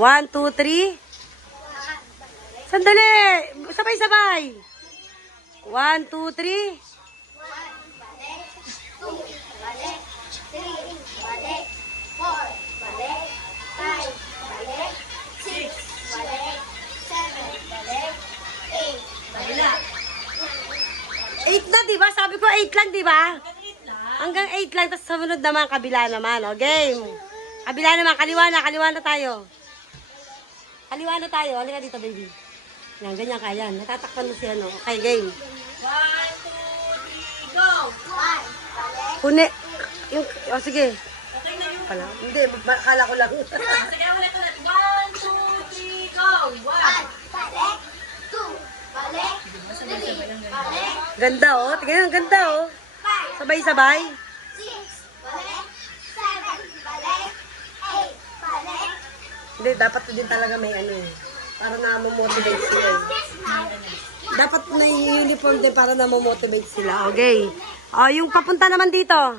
1, 2, 3. Sandali! Sabay-sabay! 1, 2, 3. Eight na, diba? Sabi ko 8 lang, diba? Hanggang 8 lang, tapos sumunod naman, kabila naman. O, game. Kabila naman, kaliwa na tayo. Kaliwa na tayo. Halika dito, baby. Yan, ganyan ka, yan. Natatakpan mo siya, no? Okay, game. 1, 2, 3, go! Huni. Yung, o, sige. Pala. Hindi, akala ko lang. Sige, ulit. 1, 2, 3, go! 1. Ganda, oh. Tingnan, ang ganda, oh. Sabay-sabay. Hindi, dapat din talaga may ano eh. Para na-motivate sila eh. Dapat may uniform din para na-motivate sila. Okay. Oh, yung papunta naman dito.